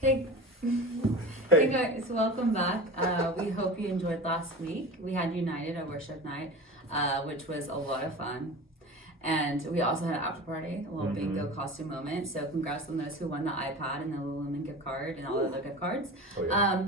Hey, hey guys, welcome back. We hope you enjoyed last week. We had United, our worship night, which was a lot of fun. And we also had an after party, a little bingo costume moment. So congrats on those who won the iPad and the Lululemon gift card and all the other gift cards. Oh, yeah.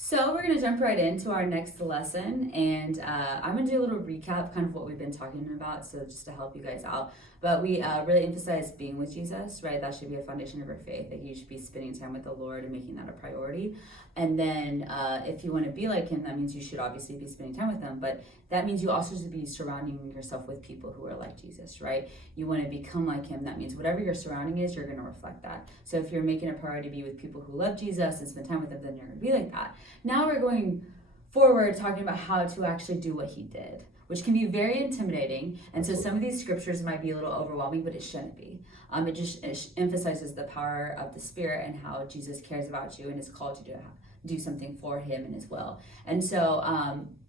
So we're going to jump right into our next lesson, and I'm going to do a little recap, kind of what we've been talking about, so just to help you guys out. But we really emphasize being with Jesus, right? That should be a foundation of our faith, that you should be spending time with the Lord and making that a priority. And then if you want to be like him, that means you should obviously be spending time with him, but that means you also should be surrounding yourself with people who are like Jesus, right? You want to become like him. That means whatever your surrounding is, you're going to reflect that. So if you're making a priority to be with people who love Jesus and spend time with them, then you're going to be like that. Now we're going forward talking about how to actually do what he did, which can be very intimidating. And so some of these scriptures might be a little overwhelming, but it shouldn't be. It emphasizes the power of the Spirit and how Jesus cares about you and is called you to do something for him and his will. And so,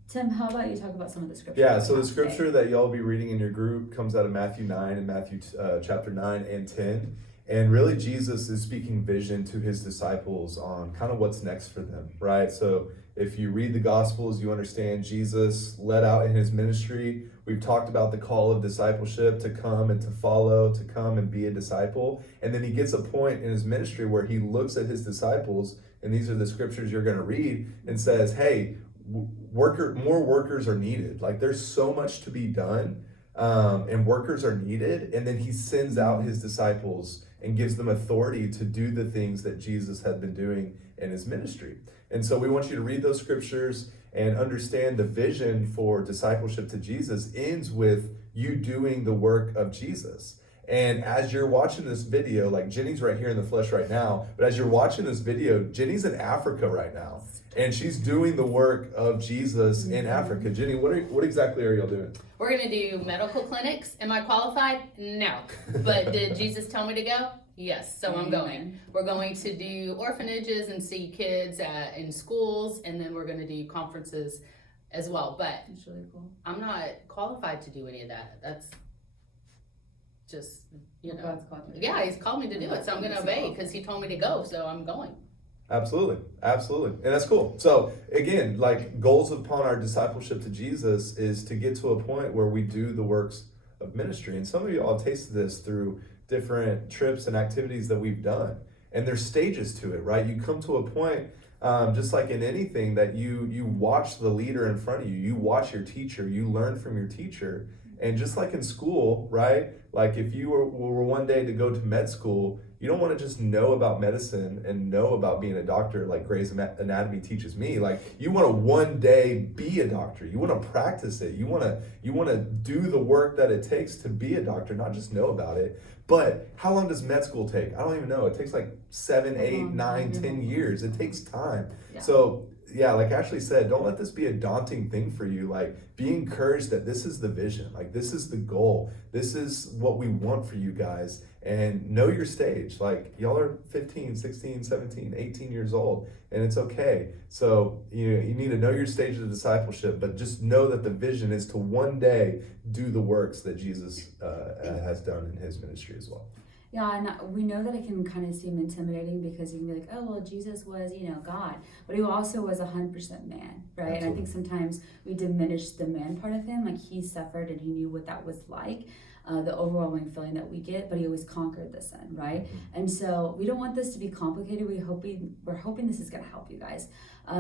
Tim, how about you talk about some of the scriptures? Yeah, so the scripture that y'all will be reading in your group comes out of Matthew 9 and Matthew chapter 9 and 10. And really, Jesus is speaking vision to his disciples on kind of what's next for them, right? So if you read the Gospels, you understand Jesus led out in his ministry. We've talked about the call of discipleship to come and to follow, to come and be a disciple. And then he gets a point in his ministry where he looks at his disciples, and these are the scriptures you're going to read, and says, hey, more workers are needed. Like there's so much to be done, and workers are needed. And then he sends out his disciples and gives them authority to do the things that Jesus had been doing in his ministry. And so we want you to read those scriptures and understand the vision for discipleship to Jesus ends with you doing the work of Jesus. And as you're watching this video, like Jenny's right here in the flesh right now, but as you're watching this video, Jenny's in Africa right now, and she's doing the work of Jesus in Africa. Jenny, what exactly are y'all doing? We're going to do medical clinics. Am I qualified? No. But did Jesus tell me to go? Yes, so I'm going. We're going to do orphanages and see kids in schools, and then we're going to do conferences as well. But It's really cool. I'm not qualified to do any of that. That's just, God's called you. Yeah, he's called me to do it, so I'm going to obey because he told me to go, so I'm going. Absolutely. And that's cool. So again, like goals upon our discipleship to Jesus is to get to a point where we do the works of ministry. And some of you all have tasted this through different trips and activities that we've done. And there's stages to it, right? You come to a point, just like in anything, that you watch the leader in front of you. You watch your teacher. You learn from your teacher. And just like in school, right? Like if you were one day to go to med school, you don't want to just know about medicine and know about being a doctor like Grey's Anatomy teaches me. Like you want to one day be a doctor. You want to practice it. You want to do the work that it takes to be a doctor, not just know about it. But how long does med school take? I don't even know. It takes like 7, 8, 9, 10 years. It takes time. Yeah. So yeah, like Ashley said, don't let this be a daunting thing for you. Like be encouraged that this is the vision. Like this is the goal. This is what we want for you guys. And know your stage. Like y'all are 15, 16, 17, 18 years old, and it's okay. So you need to know your stage of discipleship, but just know that the vision is to one day do the works that Jesus has done in his ministry as well. Yeah, and we know that it can kind of seem intimidating because you can be like, oh, well, Jesus was, God, but he also was 100% man, right? Absolutely. And I think sometimes we diminish the man part of him, like he suffered and he knew what that was like, the overwhelming feeling that we get, but he always conquered the sin, right? And so we don't want this to be complicated. We're hoping this is going to help you guys,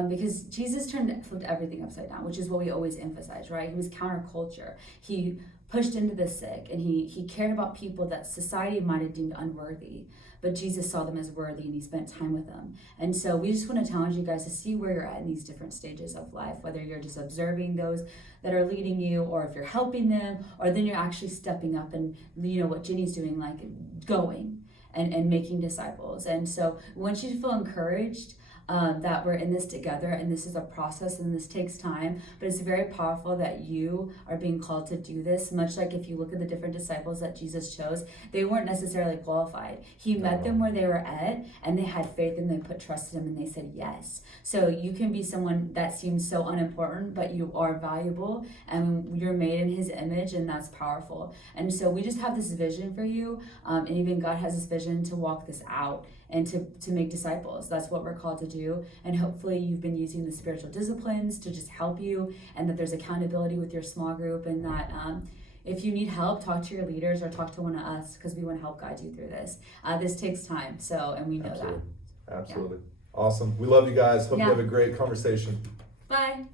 because Jesus flipped everything upside down, which is what we always emphasize, right? He was counterculture. He pushed into the sick, and he cared about people that society might have deemed unworthy, but Jesus saw them as worthy, and he spent time with them. And so we just want to challenge you guys to see where you're at in these different stages of life, whether you're just observing those that are leading you, or if you're helping them, or then you're actually stepping up and what Jenny's doing, like going and making disciples. And so we want you to feel encouraged that we're in this together, and this is a process and this takes time, but it's very powerful that you are being called to do this. Much like if you look at the different disciples that Jesus chose, they weren't necessarily qualified. He met them where they were at, and they had faith and they put trust in him and they said yes. So you can be someone that seems so unimportant, but you are valuable and you're made in his image, and that's powerful. And so we just have this vision for you, and even God has this vision to walk this out and to make disciples. That's what we're called to do. And hopefully you've been using the spiritual disciplines to just help you, and that there's accountability with your small group, and that if you need help, talk to your leaders or talk to one of us, because we want to help guide you through this. This takes time, and we know Absolutely. that. Absolutely. Awesome. We love you guys. Hope you Yeah. have a great conversation. Bye.